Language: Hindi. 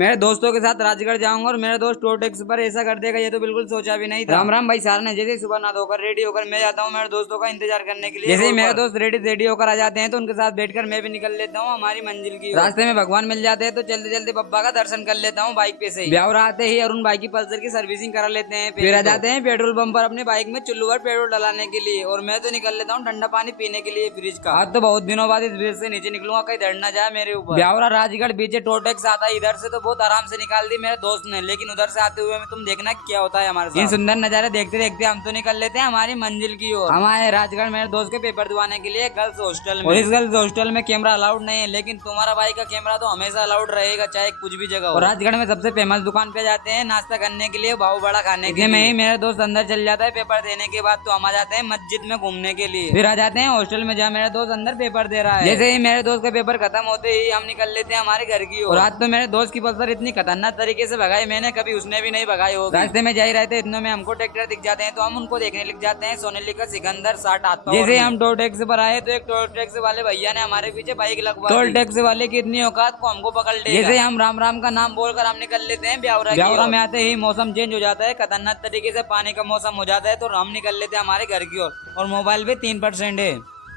मेरे दोस्तों के साथ राजगढ़ जाऊंगा और मेरे दोस्त टोल टैक्स पर ऐसा कर देगा, ये तो बिल्कुल सोचा भी नहीं था। राम राम भाई साहब ने जैसे सुबह ना धोकर रेडी होकर मैं जाता हूँ मेरे दोस्तों का इंतजार करने के लिए। जैसे ही मेरे दोस्त रेडी होकर आ जाते हैं तो उनके साथ बैठकर मैं भी निकल लेता हूँ हमारी मंजिल की। रास्ते में भगवान मिल जाते हैं तो जल्दी जल्दी बब्बा का दर्शन कर लेता हूँ बाइक पे से ही। ब्यावर आते ही अरुण भाई की पल्सर की सर्विसिंग करा लेते हैं, फिर आ जाते हैं पेट्रोल पंप पर अपनी बाइक में चुल्लू पर पेट्रोल डलाने के लिए। और मैं तो निकल लेता हूँ ठंडा पानी पीने के लिए फ्रिज का। आज तो बहुत दिनों बाद इस ब्रिज से नीचे निकलूंगा, कहीं डर ना जाए मेरे ऊपर। ब्यावरा राजगढ़ बीच टोल टैक्स आता है इधर से तो बहुत आराम से निकाल दी मेरे दोस्त ने, लेकिन उधर से आते हुए में तुम देखना क्या होता है हमारे साथ। इन सुंदर नजारे देखते देखते हम तो निकल लेते हैं हमारी मंजिल की ओर। हम आए राजगढ़ मेरे दोस्त के पेपर दिवाने के लिए गर्ल्स हॉस्टल में। और इस गर्ल्स हॉस्टल में कैमरा अलाउड नहीं है, लेकिन तुम्हारा भाई का कैमरा तो हमेशा अलाउड रहेगा चाहे कुछ भी जगह हो। और राजगढ़ में सबसे फेमस दुकान पे जाते हैं नाश्ता करने के लिए, भाव बड़ा खाने के लिए। मेरा दोस्त अंदर चल जाता है पेपर देने के बाद, तो हम आ जाते हैं मस्जिद में घूमने के लिए। फिर आ जाते हैं हॉस्टल में जहाँ मेरा दोस्त अंदर पेपर दे रहा है। जैसे ही मेरे दोस्त का पेपर खत्म होते ही हम निकल लेते हैं हमारे घर की ओर। और आज तो मेरे दोस्त की पल्सर इतनी खतरनाक तरीके से भगाई मैंने, कभी उसने भी नहीं भगाई होगी। रास्ते में जा ही रहते इतनों में हमको ट्रैक्टर दिख जाते हैं तो हम उनको देखने लग जाते हैं। सोनालिका सिकंदर 60 आता। जैसे हम टोल टैक्स पर आए तो एक टोल टैक्स वाले भैया ने हमारे पीछे बाइक लगवा। टोल टैक्स वाले की इतनी औकात को हमको पकड़ ले। जैसे हम राम राम का नाम बोलकर हम निकल लेते हैं ब्यावरा में आते ही मौसम चेंज हो जाता है, खतरनाक तरीके से पानी का मौसम हो जाता है, तो हम निकल लेते हैं हमारे घर की ओर। और मोबाइल पे 3% है।